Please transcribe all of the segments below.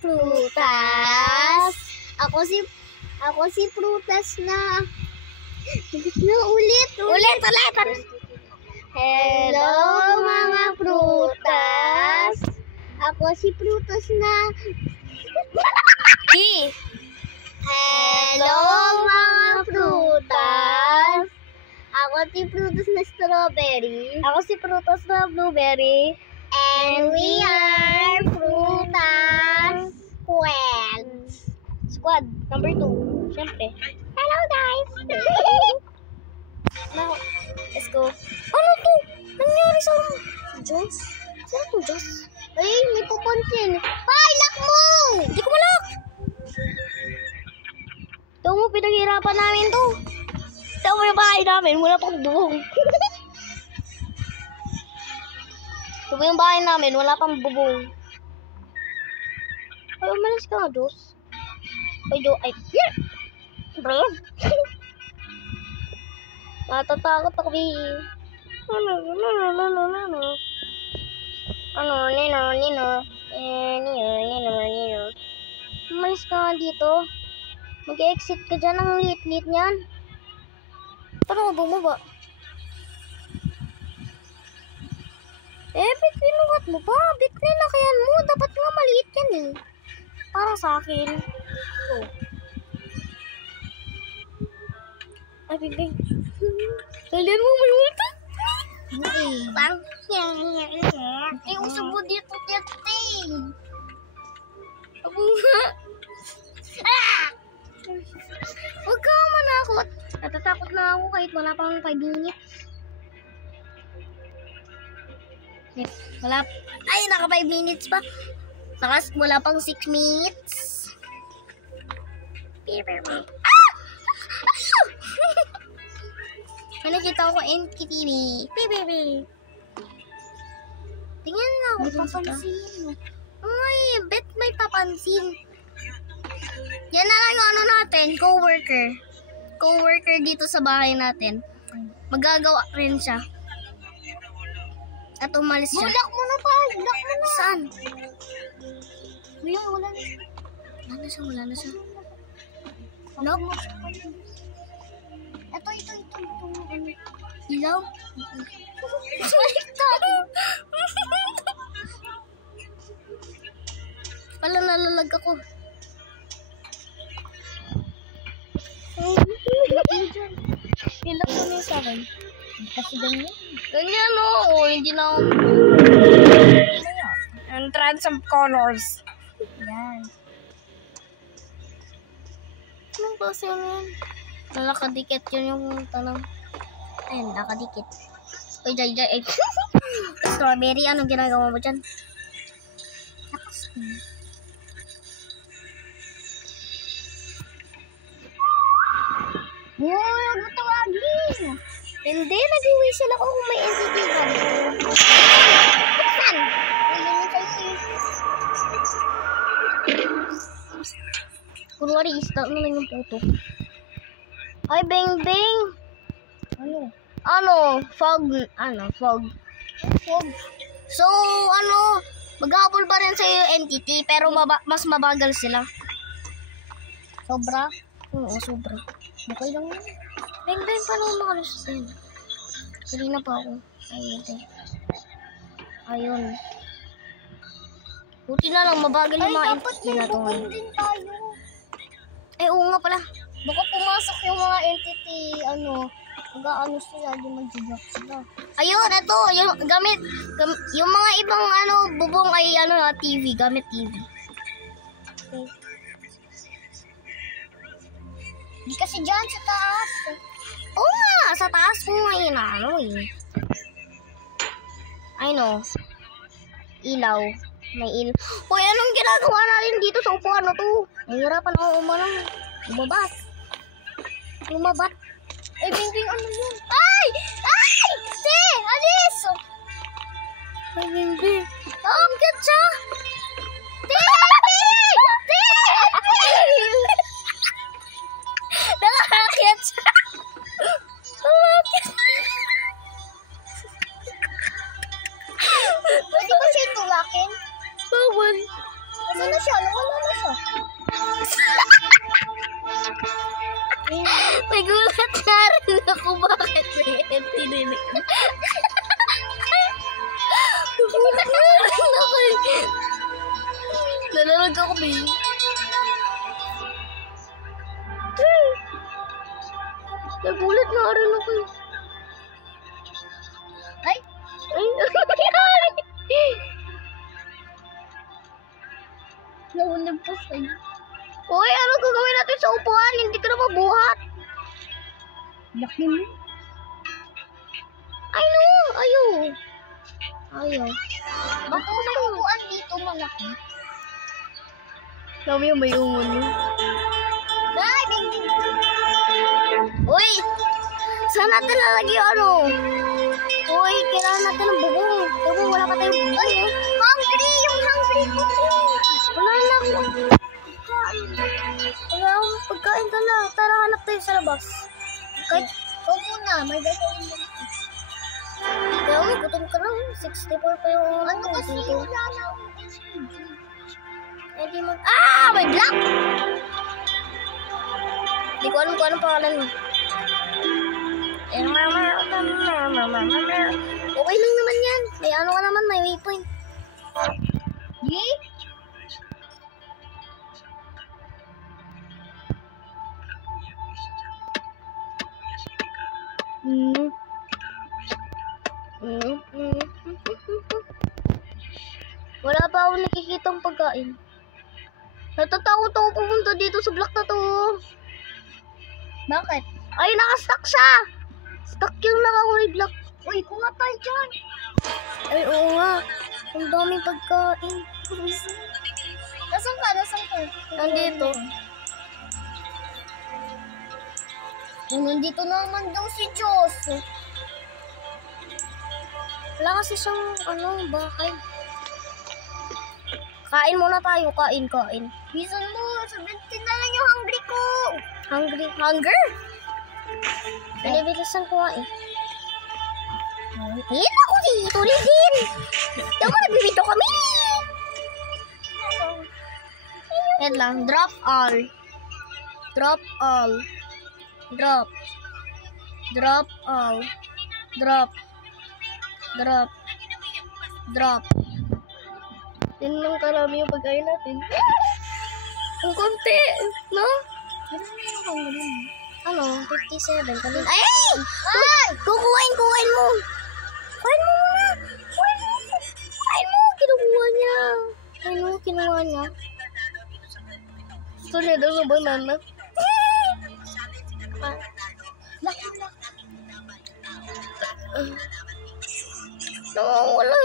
prutas. Ako si prutas na. Ulit. Hello mga prutas. Ako si prutas na. Hello mga prutas. Ako si prutas na strawberry. Ako si prutas na blueberry. And we are Prutas Squad number 2. Siyempre. Hello guys! Let's go. Ano to? Nangyari sa Jones? Sino to, Jones? Ay, may pupunsin. Ay, lock mo! Hindi ko malak! Ito mo, pinaghirapan namin to. Ito mo yung bahay namin. Wala pang buhong. Ito mo yung bahay namin. Wala pang bubong. Ay, umalis ka nga, Dos. Ay, Do. Ay, yeah! Bro. Natatakot ako, Nino. Umalis ka nga dito. Mag-exit ka dyan ang lit-lit niyan. Paano ka bumaba? Bit pinuhat mo pa. Bit nilakayan mo. Dapat nga maliit yan eh. Para sa akin. Oh. Ay, bibig. Dalian mo, may ulta. Bang! Ay, usap mo dito, tete. Ako nga. Huwag ka manakot. Natatakot na ako kahit wala pang 5 minutes. Wala. Ay, naka 5 minutes pa. Wala pang 6 minutes. Nakita ko NKTV. Tingnan nga ako. Papansin. Ay, bet may papansin. Yan na lang yung ano natin, coworker. Coworker dito sa bahay natin. Magagawa rin siya. At umalis siya. Lock mo na pa. Lock mo na. Saan? Wala na. Wala na siya. Lock mo. Ito. Ilaw? Pala nalalag ako. Ilak mo na sa akin. Kasi ganyan. Ganyan o. Hindi na ako. Entrance of colors. Yan. Anong klase yun? Nakadikit yun yung tanong. Ayun, nakadikit. Uy, Jai. Strawberry, anong ginagawa mo dyan? Tapos huwag mo tawagin. Hindi, nag-whistle ako kung may NTT ka. Buksan. Ayun sa'yo. Kunwari, start mo lang yung puto. Ay, Beng. Fog. Fog. So, maghabol pa rin sa'yo yung NTT, pero mas mabagal sila. Sobra. Oo, sobra. Okay lang yun. Beng, paano mo makalas sa'yo? Kanina pa ako. Ayun. Buti na lang, mabagal yung mga dapat NTT na to ngayon. din tayo. Ay, oo nga pala. Baka pumasok yung mga entity, mag-aano sila, di mag-block sila. Ayun, ito, yung mga ibang bubong ay TV, gamit TV. Okay. Di kasi dyan sa taas. Oo nga, sa taas ko ngayon I know. Ilaw. May ilaw. Hoy, anong ginagawa natin dito sa upuan na to? Nahihirapan ako lumabat. Eh, Bing, ano yun? Ay! Te! Alis! Ay, Bing. Ang cute siya! Te! Nakakakit siya! Pwede ba siya tulakin? Bawal. Ano na siya? Wala baby. Nalalag ako, baby. Nagulat na rin ako. Ay! Ay, ano nangyari? Nahulog po sa'yo. Uy, ano gagawin natin sa upuan? Hindi ka na mabuhat. Laki mo. Ay, no. Ayaw. Ayaw. Baka mo sa upuan dito malaki. Sabi yung may ungon yun. Ay, baby! Uy! Saan natin lalagay ano? Uy, kailangan natin ng bubong. Bubong, wala pa tayong bubong. Ay, hungry! Yung hungry ko. Wala na ako. Wala akong pagkain ka na. Tara, hanap tayo sa labas. Kahit, huwag muna. May gagawin mo. Kaya uy, gutom ka lang. 64 pa yung Ano kasi dito. wala na akong Eh, di mag... Ah! May black! Hindi ko alam kung anong pangalan mo. Okay lang naman yan. May ano ka naman, may waypoint. Yee? Wala pa ako nakikitang pagkain. Natatakot ako pumunta dito sa block na to. Bakit? Ay, nakastuck siya! Stuck yung nakakulay block. Uy, kung nga tayo dyan. Ay, oo nga. Ang daming pagkain. Nasaan ka? Nasaan ka? Nandito. Oh, nandito naman daw si Diyos. Wala kasi siyang, bahay. Kain muna tayo. Kain. Bisan mo, sabihin na lang yung hungry ko. Hunger? Pinibilisan ko nga eh. Ayun ako dito din. Diyan mo nagbibito kami. Yan lang. Drop all. Drop. Yan lang karami yung pagkain natin. Ang konti, no? Ano? 57. Kanina. Ay! Ay! Kukuhain mo. Kuhain mo muna. Kinuha niya. Gusto niya daw ng banana. Wala.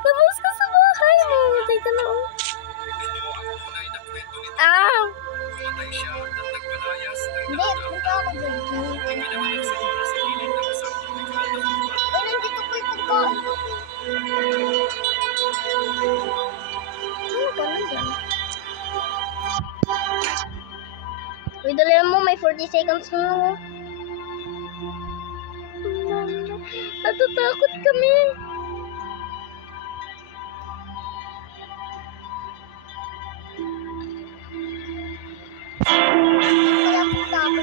Labas ka sa bahay mo. Teka na. Ah! Hindi, punta ako dyan. Ay, nandito po yung pagkain ko. Ano ba nandiyan? Uy, dali mo. May 40 seconds na lang. Natatakot kami. Kaya punta ako.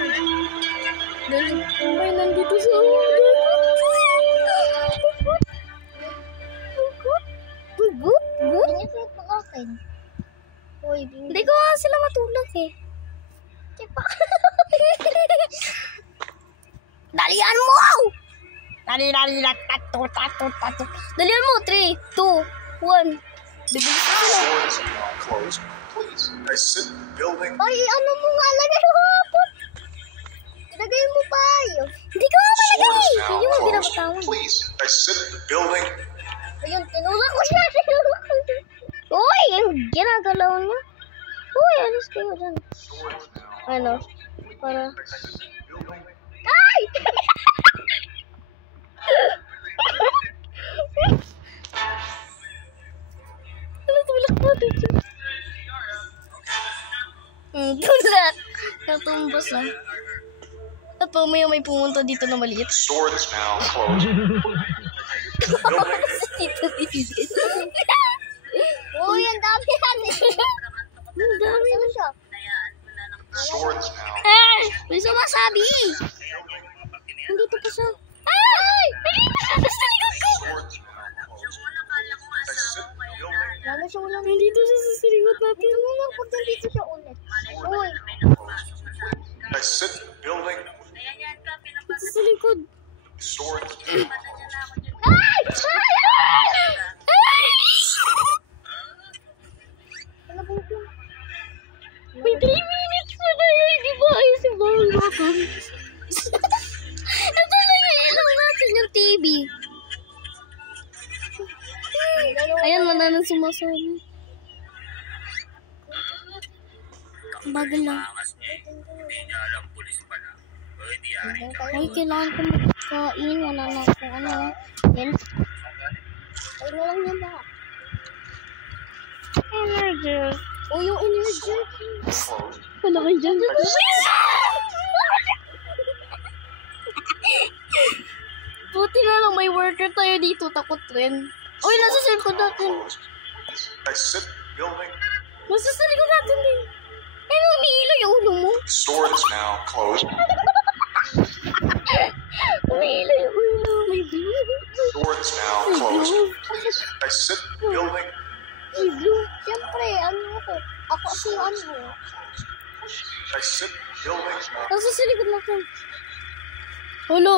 Dali. May nandito sa ulo. Gugut? Hindi niya sila pag-akin. Uy, hindi ko nga sila matulog eh. Tipa. Dalian mo! Dalian mo! 3, 2, 1. Bibilis ko sila. Doors are now closed. Please, exit the building. Ay, ano mo nga lagay mo hapon? Ilagay mo pa yun. Hindi ko nga malagay. Doors Hindi now mo closed. binabatawan. Please, exit the building. Ayun, tinulak ko siya. Uy, yung ginagalaw niya. Uy, alis kayo dyan. Ano? Para... Ay! Natulak. yung basa. At pamaya may pumunta dito na maliit. Store is now closed. Building Uy, ang dami natin. Ang dami. Saan siya? store is now. Ay! May sumasabi! Nandito pa siya. Ay! Nasa likod ko! Store is now closed. Exit building. Lalo siya ulang. Nandito siya sa likod natin. Ito lang pag nandito siya ulit. Uy. Exit building. Sa likod. Store is now closed. Ay! Ay! Ano ba ito? May 3 minutes pa na yun. Di ba ayos yung bawang natin? Ito lang yung ilaw natin yung TV. Ayan, wala nang sumasabi. Bagal lang. Ay, kailangan ko magkain. Wala na akong ano. Yan. Ay, walang yan lahat. Energy. O, yung energy. Closed. Wala kayo dyan. Buti na lang may worker tayo dito. Takot rin. Uy, nasa sa likod natin. Closed. Exit building. Nasa sa likod natin din. Ay, umiilo yung ulo mo. Store is now closed. Umiilo yung ulo. May blue. Store is now closed. Exit building. May blue. Siyempre, ano ako? Ako kasi yung ano. Exit building. Nasa sa likod natin. Ulo.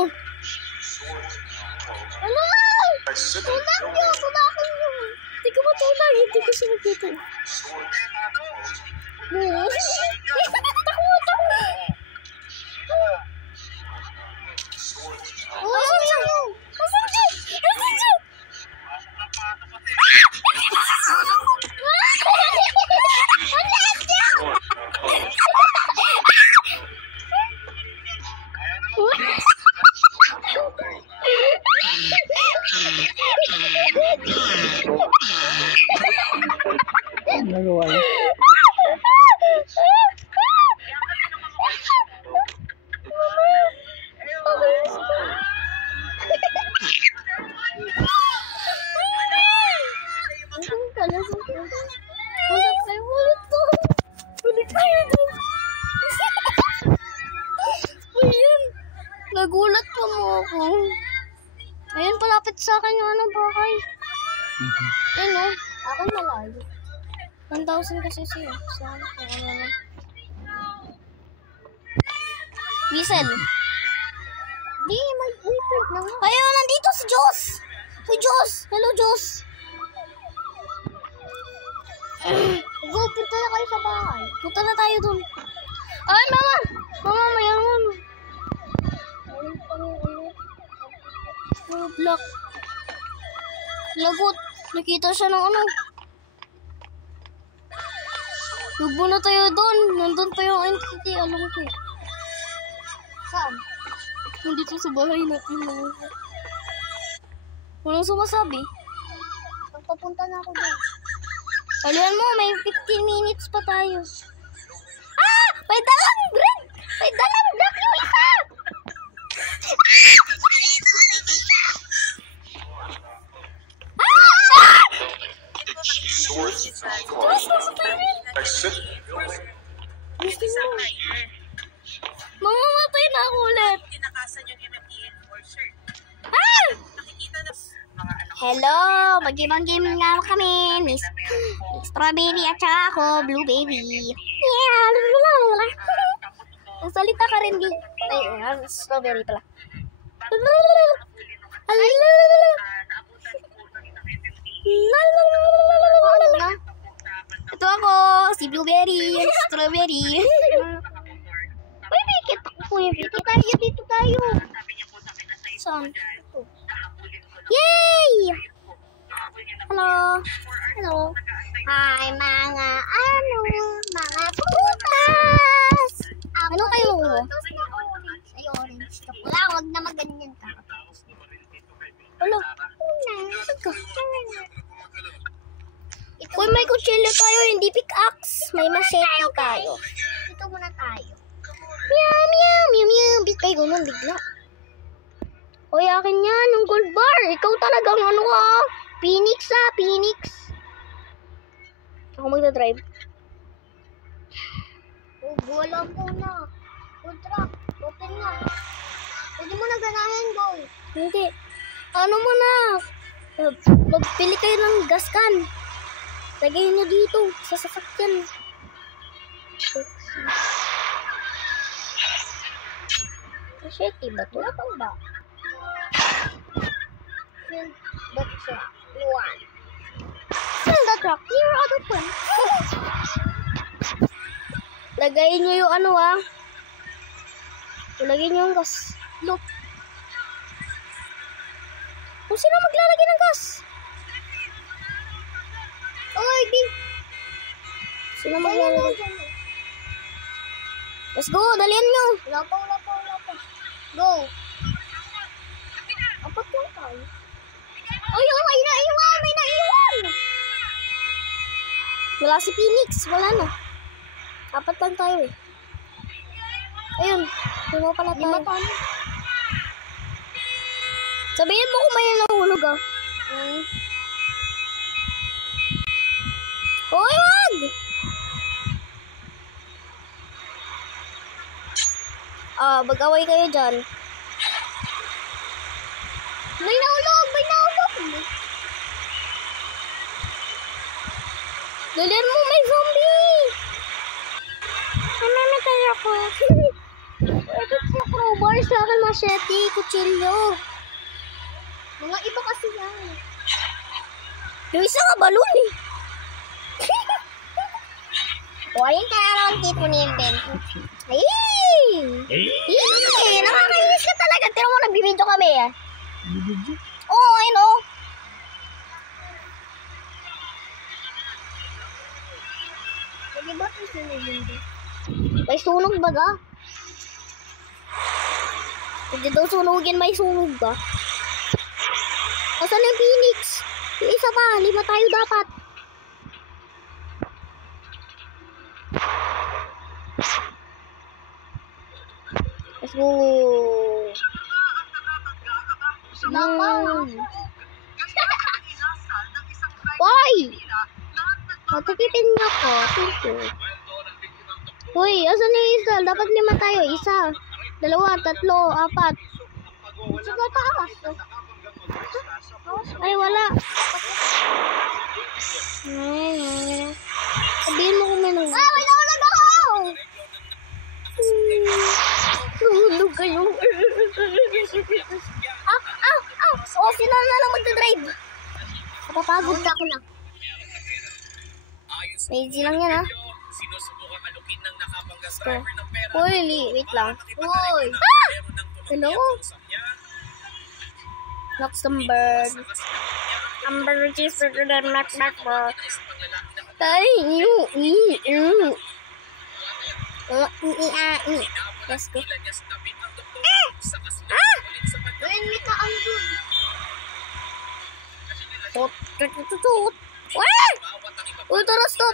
Store is now closed. Ano? Exit Tulak building. niyo! Tulakin niyo! Hindi ko matulog. Hindi ko siya nakita. Store is now closed. Takot! Store is now Uy, ano siya? Nasaan siya? Nasaan siya? Nagawa niya. Nagulat pa mo ako. Ayun, palapit sa akin yung ano, bahay. Ayun, oh. Ako malayo. 1,000 kasi siya. Saan ko, ano. Whistle. Di, may ipit na nga. Ayun, nandito si Diyos. Si Diyos. Hello, Diyos. Go, punta na kayo sa bahay. Punta na tayo dun. Ay, mama. Mama, mayaman. Ayun pa rin ulit. Oh, black. Lagot. Nakita siya ng ano. Lugbo na tayo doon. Nandun pa yung entity. Alam ko. Saan? Nandito sa bahay natin. Walang sumasabi. Pagpapunta na ako dyan. Alihan mo, may 15 minutes pa tayo. Ah! May dalang red! May dalang black yung isa! Store is now closed. Exit building. Gusto mo? Mamamatay na ako ulit. Tinakasan yung MMDA enforcer. Ah! Nakikita na mga ano. Hello! Mag-ibang game nga kami. Miss Strawberry at saka ako, Blueberry. Yeah! Salita ka rin di. Ay, Strawberry pala. Ito ako, si Blueberry, Strawberry. Uy, may kita ko yung Dito tayo. Saan? Yay! Hello. Hello. Hi, mga mga prutas. Ano kayo? Ay, orange. Wala, wag na maganyan ka. Hello. Uy, may kutsilyo tayo, hindi pickaxe. May machete tayo. Dito muna tayo. Meow, meow, meow, meow. Bigay ko nun, bigla. Uy, akin yan, yung gold bar. Ikaw talagang ano ka? Phoenix ah, Phoenix. Ako magdadrive. Oh, wala po na. Food truck. Open na. Pwede mo na ganahin, go. Hindi. Ano mo na? Magpili kayo ng gas can. Lagay nyo dito sa sasakyan. Shit, iba to. Wala pang ba? Fill the truck. 1. Fill the truck. 0 out of 1. Lagay nyo yung ano ah. Lagay nyo yung gas. Look. Kung sino maglalagay ng gas? Oy, di. Sino maglalagay? Let's go, dalian nyo. Wala pa. Go. Apat lang tayo. Ay, may naiwan. Wala si Phoenix, wala na. Apat lang tayo eh. Ayun, lima pala tayo. Lima tayo. Sabihin mo kung may nahulog ah. Hoy, wag! Mag-away kayo dyan. May nahulog. Dalian mo, may zombie! Namamatay ako. Ito sa crowbar, sa akin machete, kutsilyo. Mga iba kasi yan. Yung isa nga balon eh. Huwag ka na naman tipo ni Ben. Ay! Nakakainis ka talaga. Tira mo, nagbibidyo kami ah. Bibidyo. Oo, I know. Pwede ba ito sinilin? May sunog ba ga? Hindi daw sunugin, may sunog ba? Asan yung Phoenix? Yung isa pa, 5 tayo dapat. Let's go. Why? Matipipin niyo ko. Thank you. Hoy, asan yung isa? Dapat 5 tayo. 1, 2, 3, 4. Sige, taas. Ay, wala. Ay. Sabihin mo kung may nahulog. May nahulog ako! Nahulog kayo. O, sino na lang magdadrive? Napapagod ka ko lang. Easy lang yan, ha? Sinusubukang alukin ng nakapanggas driver ng pera. Holy, wait lang. Uy! Hello? Luxembourg. Hamburger, cheeseburger, then McBurger. Tay, Let's go. Ayun, may kaan dun. Tut. Wait! Uy, tara, stop!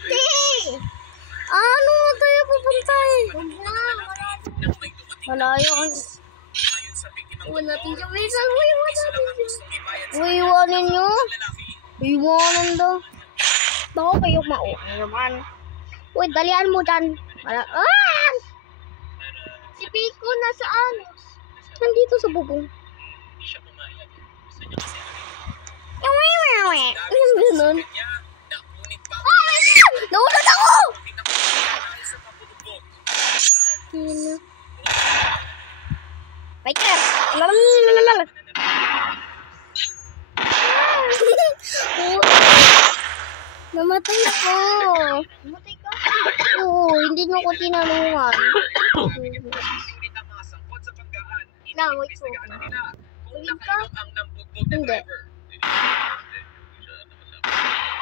Hindi! Ano na tayo pupunta eh? Huwag na, Malayo. Huwag natin siya. Huwag natin siya. Iwanin nyo? Iwanan daw. Bako kayo mauwan. Uy, dalian mo dyan. Si Pico nasaan? Nandito sa bubong. Ganun. Nahulog ako! Biker! Namatay ako. Matay ka. Oo, hindi nyo ko tinanungan. Lang, wait po. Uling ka? Hindi.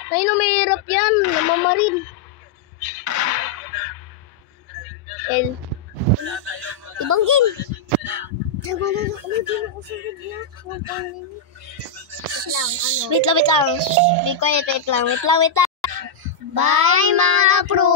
Ay, no, mahirap yan. Namamarin. L. Ibang game. Wait lang. Be quiet, wait lang. Bye, mga pro!